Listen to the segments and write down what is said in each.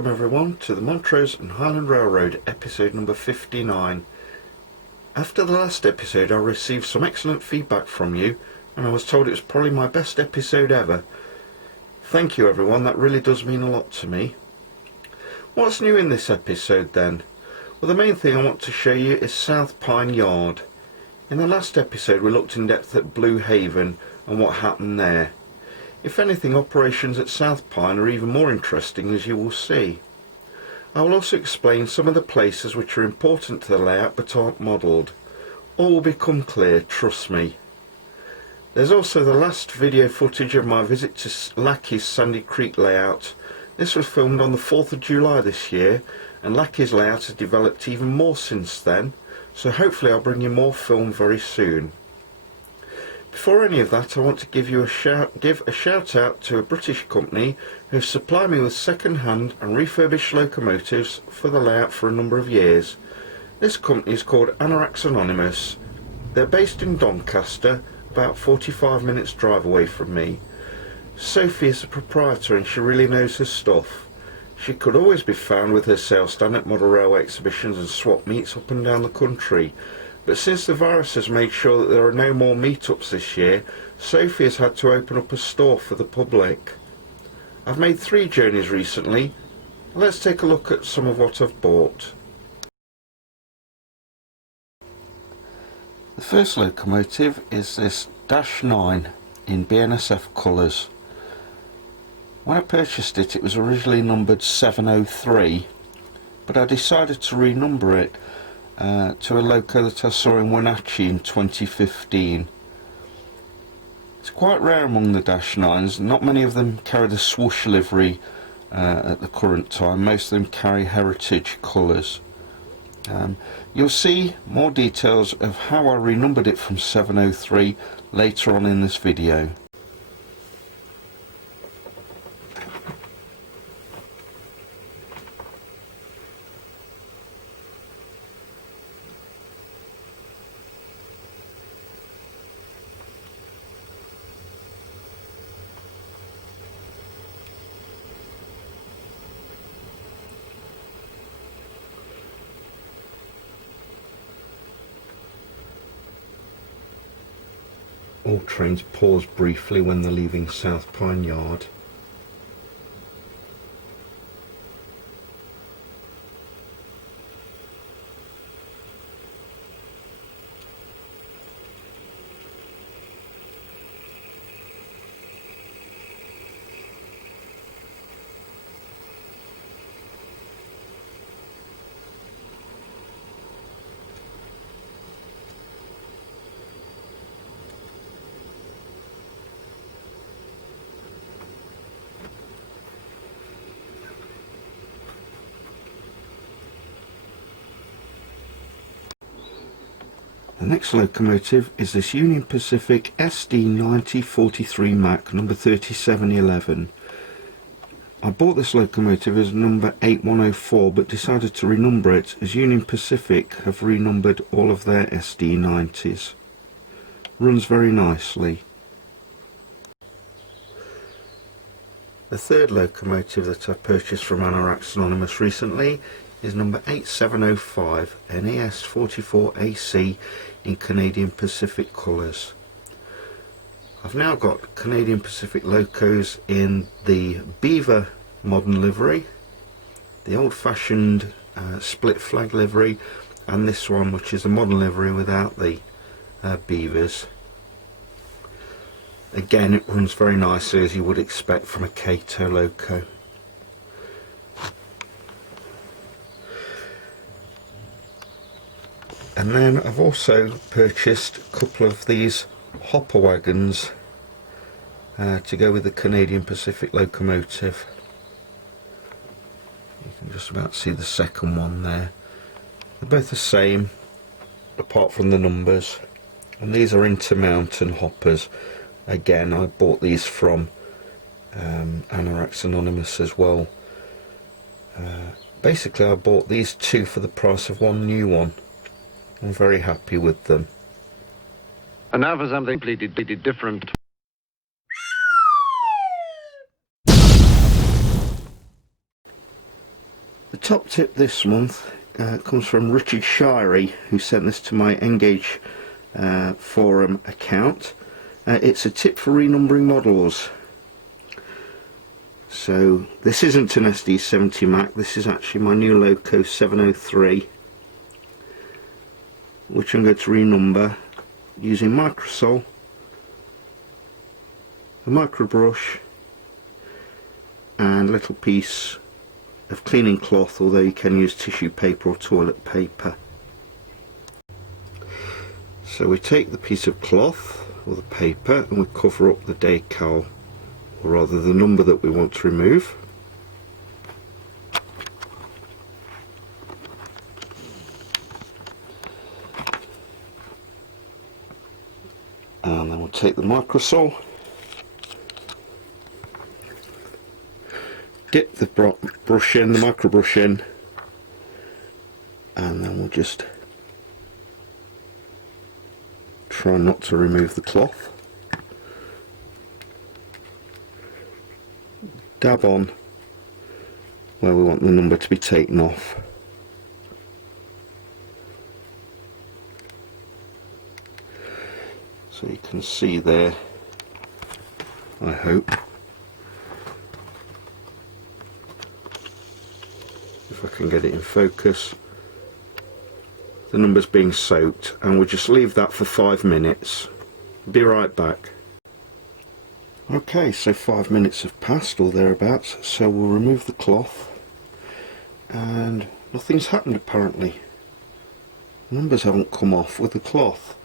welcome everyone to the Montrose and Highland Railroad episode number 59. After the last episode I received some excellent feedback from you and I was told it was probably my best episode ever. Thank you everyone, that really does mean a lot to me. What's new in this episode then? Well, the main thing I want to show you is South Pine Yard. In the last episode we looked in depth at Blue Haven and what happened there. If anything, operations at South Pine are even more interesting, as you will see. I will also explain some of the places which are important to the layout but aren't modelled. All will become clear, trust me. There's also the last video footage of my visit to Lackey's Sandy Creek layout. This was filmed on the 4th of July this year, and Lackey's layout has developed even more since then, so hopefully I'll bring you more film very soon. Before any of that, I want to give a shout out to a British company who have supplied me with second-hand and refurbished locomotives for the layout for a number of years. This company is called Anoraks Anonymous. They're based in Doncaster, about 45 minutes drive away from me. Sophie is the proprietor and she really knows her stuff. She could always be found with her sales stand at model railway exhibitions and swap meets up and down the country. But since the virus has made sure that there are no more meetups this year, Sophie has had to open up a store for the public. I've made 3 journeys recently. Let's take a look at some of what I've bought. The first locomotive is this -9 in BNSF colours. When I purchased it, it was originally numbered 703, but I decided to renumber it to a loco that I saw in Wenatchee in 2015. It's quite rare among the -9s, not many of them carry the swoosh livery at the current time, most of them carry heritage colours. You'll see more details of how I renumbered it from 703 later on in this video. All trains pause briefly when they're leaving South Pine Yard. The next locomotive is this Union Pacific SD9043 Mac number 3711. I bought this locomotive as number 8104 but decided to renumber it as Union Pacific have renumbered all of their SD90s. Runs very nicely. The third locomotive that I purchased from Anoraks Anonymous recently is number 8705 NAS 44AC in Canadian Pacific colours. I've now got Canadian Pacific locos in the Beaver modern livery, the old-fashioned split flag livery, and this one which is a modern livery without the beavers. Again, it runs very nicely as you would expect from a Cato loco. And then I've also purchased a couple of these hopper wagons to go with the Canadian Pacific locomotive. You can just about see the second one there. They're both the same apart from the numbers, and these are Intermountain hoppers. Again, I bought these from Anoraks Anonymous as well. Basically I bought these 2 for the price of one new one. I'm very happy with them. And now for something completely different. top tip this month comes from Richard Shirey, who sent this to my Engage forum account. It's a tip for renumbering models. So this isn't an SD70 Mac, this is actually my new Loco 703, which I'm going to renumber using Microsol, a micro brush and a little piece of cleaning cloth, although you can use tissue paper or toilet paper. So we take the piece of cloth or the paper and we cover up the decal, or rather the number that we want to remove. And then we'll take the Microsol, dip the brush in, the micro brush in, and then we'll just try not to remove the cloth. Dab on where we want the number to be taken off. So you can see there, I hope, if I can get it in focus, the number's being soaked, and we'll just leave that for 5 minutes. Be right back. Okay, so 5 minutes have passed or thereabouts, so we'll remove the cloth, and nothing's happened apparently. Numbers haven't come off with the cloth.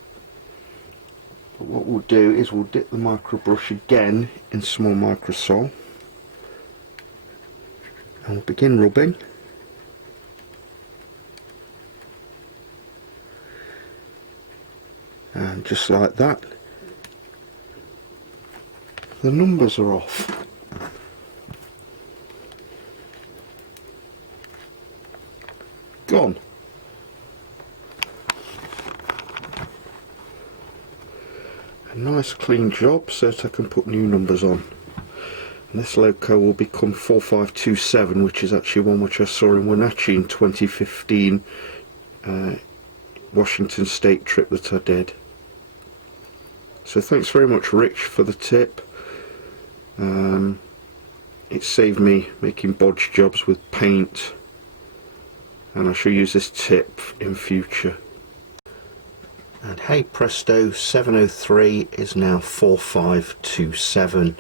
But what we'll do is we'll dip the micro brush again in some more Microsol, and we'll begin rubbing. And just like that, the numbers are off. Gone. A nice clean job so that I can put new numbers on. And this Loco will become 4527, which is actually one which I saw in Wenatchee in 2015 Washington State trip that I did. So thanks very much, Rich, for the tip. It saved me making bodge jobs with paint, and I shall use this tip in future. And hey presto, 703 is now 4527.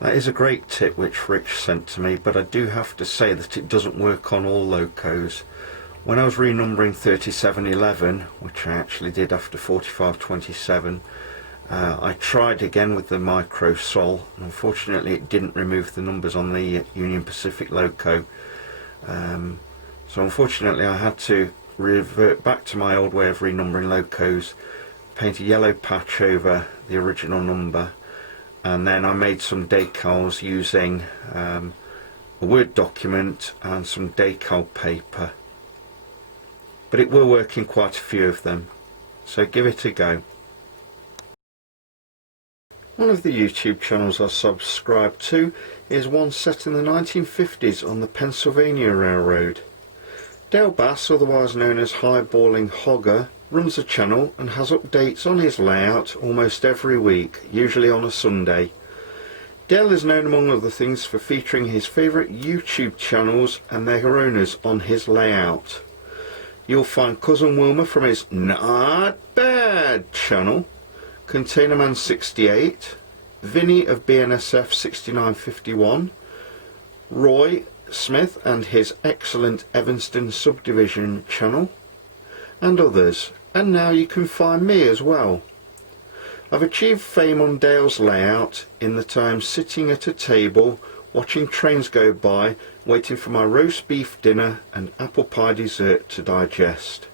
That is a great tip which Rich sent to me, but I do have to say that it doesn't work on all Locos. When I was renumbering 3711, which I actually did after 4527, I tried again with the Microsol, and unfortunately it didn't remove the numbers on the Union Pacific Loco. So unfortunately I had to revert back to my old way of renumbering Locos, paint a yellow patch over the original number, and then I made some decals using a Word document and some decal paper. But it will work in quite a few of them, so give it a go. One of the YouTube channels I subscribe to is one set in the 1950s on the Pennsylvania Railroad. Dale Bass, otherwise known as Highballing Hogger, runs the channel and has updates on his layout almost every week, usually on a Sunday. Dale is known among other things for featuring his favourite YouTube channels and their owners on his layout. You'll find Cousin Wilma from his Not Bad channel, Containerman 68, Vinny of BNSF 6951, Roy Smith and his excellent Evanston Subdivision channel, and others, and now you can find me as well. I've achieved fame on Dale's layout in that I am sitting at a table watching trains go by, waiting for my roast beef dinner and apple pie dessert to digest.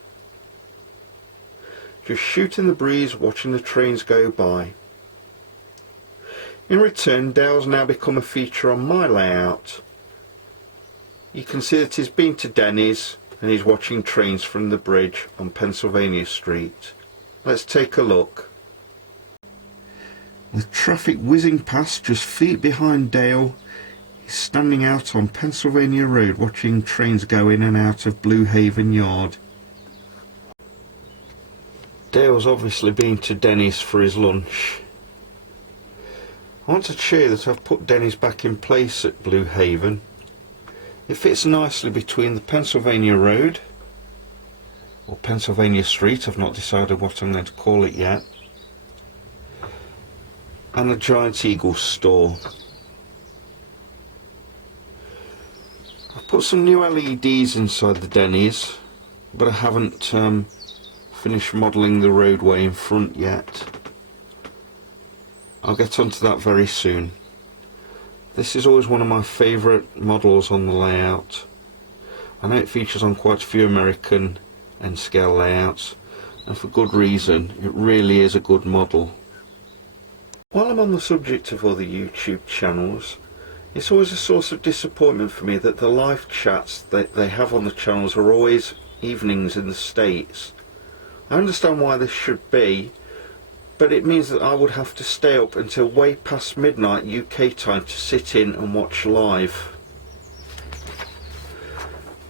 Just shooting the breeze, watching the trains go by. In return, Dale's now become a feature on my layout. You can see that he's been to Denny's and he's watching trains from the bridge on Pennsylvania Street. Let's take a look. With traffic whizzing past just feet behind Dale, is standing out on Pennsylvania Road watching trains go in and out of Blue Haven Yard. Dale's obviously been to Denny's for his lunch. I want to show you that I've put Denny's back in place at Blue Haven. It fits nicely between the Pennsylvania Road, or Pennsylvania Street, I've not decided what I'm going to call it yet, and the Giant Eagle store. I've put some new LEDs inside the Denny's, but I haven't finished modelling the roadway in front yet. I'll get onto that very soon. This is always one of my favourite models on the layout. I know it features on quite a few American N-scale layouts, and for good reason. It really is a good model. While I'm on the subject of other YouTube channels, it's always a source of disappointment for me that the live chats that they have on the channels are always evenings in the States. I understand why this should be, but it means that I would have to stay up until way past midnight UK time to sit in and watch live.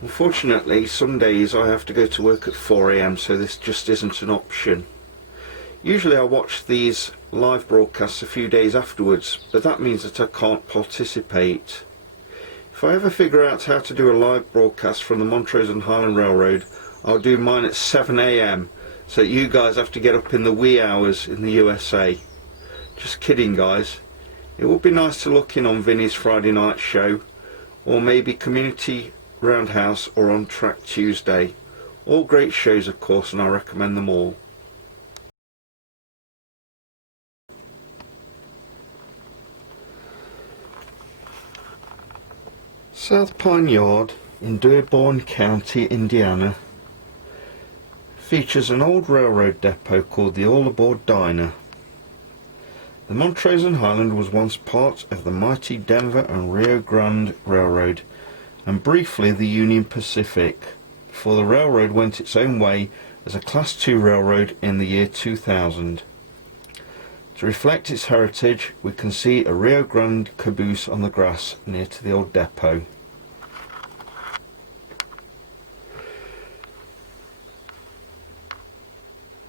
Unfortunately, some days I have to go to work at 4 AM, so this just isn't an option. Usually I watch these live broadcasts a few days afterwards, but that means that I can't participate. If I ever figure out how to do a live broadcast from the Montrose and Highland Railroad, I'll do mine at 7 AM, so that you guys have to get up in the wee hours in the USA. Just kidding, guys. It would be nice to look in on Vinny's Friday night show, or maybe Community Roundhouse or On Track Tuesday. All great shows, of course, and I recommend them all. South Pine Yard in Dearborn County, Indiana, features an old railroad depot called the All Aboard Diner. The Montrose and Highland was once part of the mighty Denver and Rio Grande Railroad, and briefly the Union Pacific, before the railroad went its own way as a Class II railroad in the year 2000. To reflect its heritage, we can see a Rio Grande caboose on the grass near to the old depot.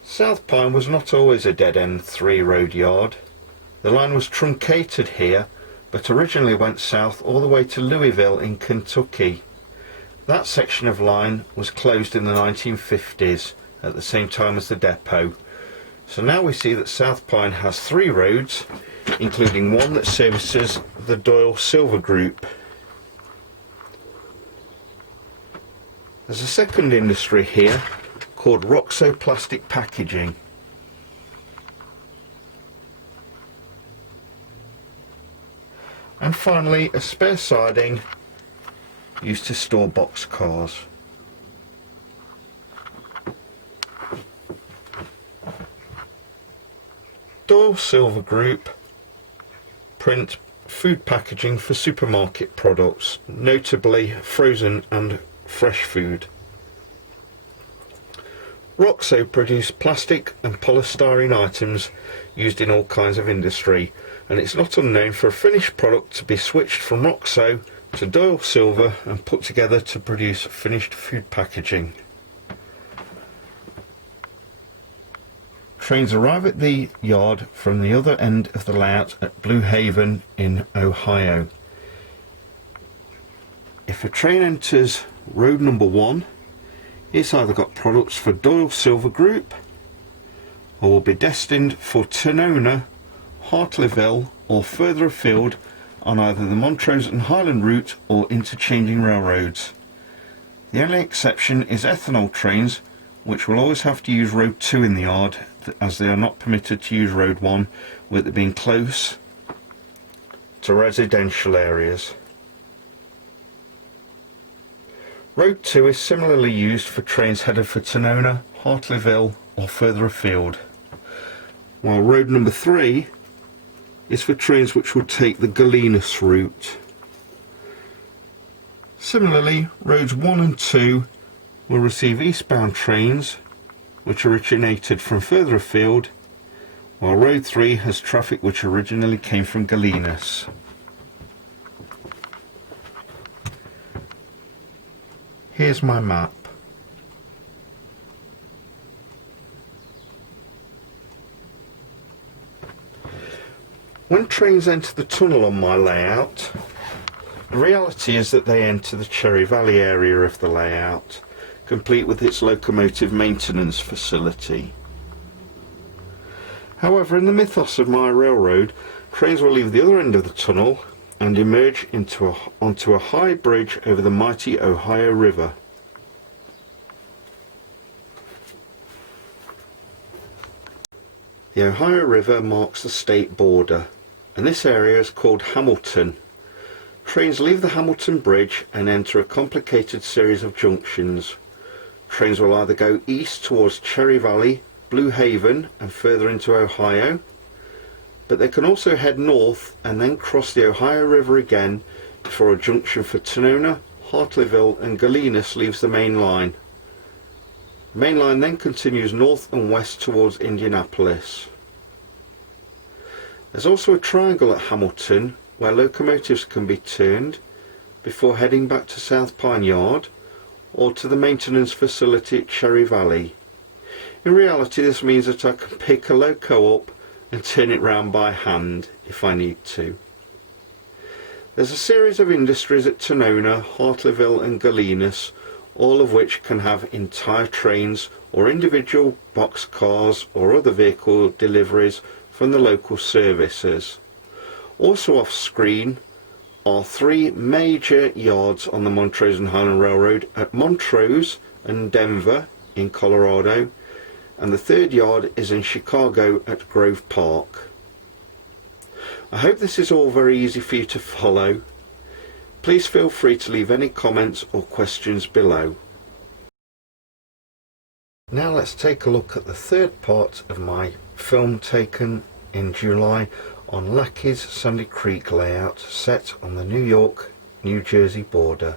South Pine was not always a dead-end 3-road yard. The line was truncated here, but originally went south all the way to Louisville in Kentucky. That section of line was closed in the 1950s, at the same time as the depot. So now we see that South Pine has 3 roads, including one that services the Doyle Silver Group. There's a second industry here called Roxo Plastic Packaging. And finally, a spare siding used to store boxcars. Doyle Silver Group print food packaging for supermarket products, notably frozen and fresh food. Roxo produce plastic and polystyrene items used in all kinds of industry, and it's not unknown for a finished product to be switched from Roxo to Doyle Silver and put together to produce finished food packaging. Trains arrive at the yard from the other end of the layout at Blue Haven in Ohio. If a train enters road number 1, it's either got products for Doyle Silver Group or will be destined for Ternona, Hartleyville or further afield on either the Montrose and Highland route or interchanging railroads. The only exception is ethanol trains, which will always have to use road 2 in the yard, as they are not permitted to use road 1, with it being close to residential areas. Road 2 is similarly used for trains headed for Ternona, Hartleyville or further afield, while road number 3 is for trains which will take the Galenas route. Similarly, roads 1 and 2 will receive eastbound trains which originated from further afield, while road 3 has traffic which originally came from Galenas. Here's my map. When trains enter the tunnel on my layout, the reality is that they enter the Cherry Valley area of the layout, complete with its locomotive maintenance facility. However, in the mythos of my railroad, trains will leave the other end of the tunnel and emerge onto a high bridge over the mighty Ohio River. The Ohio River marks the state border, and this area is called Hamilton. Trains leave the Hamilton Bridge and enter a complicated series of junctions. Trains will either go east towards Cherry Valley, Blue Haven and further into Ohio, but they can also head north and then cross the Ohio River again before a junction for Tonona, Hartleyville and Galenas leaves the main line. The main line then continues north and west towards Indianapolis. There's also a triangle at Hamilton where locomotives can be turned before heading back to South Pine Yard or to the maintenance facility at Cherry Valley. In reality, this means that I can pick a loco up and turn it round by hand if I need to. There's a series of industries at Tonona, Hartleyville and Galenas, all of which can have entire trains or individual boxcars or other vehicle deliveries from the local services. Also off screen are three major yards on the Montrose and Highland Railroad at Montrose and Denver in Colorado, and the third yard is in Chicago at Grove Park. I hope this is all very easy for you to follow. Please feel free to leave any comments or questions below. Now let's take a look at the third part of my film taken in July on Lackey's Sandy Creek layout set on the New York-New Jersey border.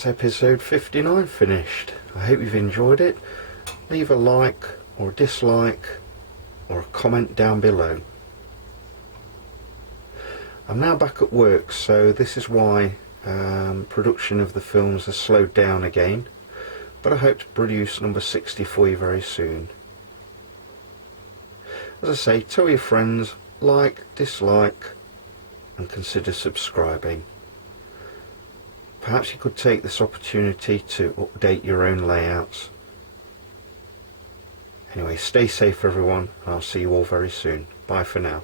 that's episode 59 finished. I hope you've enjoyed it. Leave a like or a dislike or a comment down below. I'm now back at work, so this is why production of the films has slowed down again, but I hope to produce number 60 for you very soon. As I say, tell your friends, like, dislike, and consider subscribing. Perhaps you could take this opportunity to update your own layouts. Anyway, stay safe everyone, and I'll see you all very soon. Bye for now.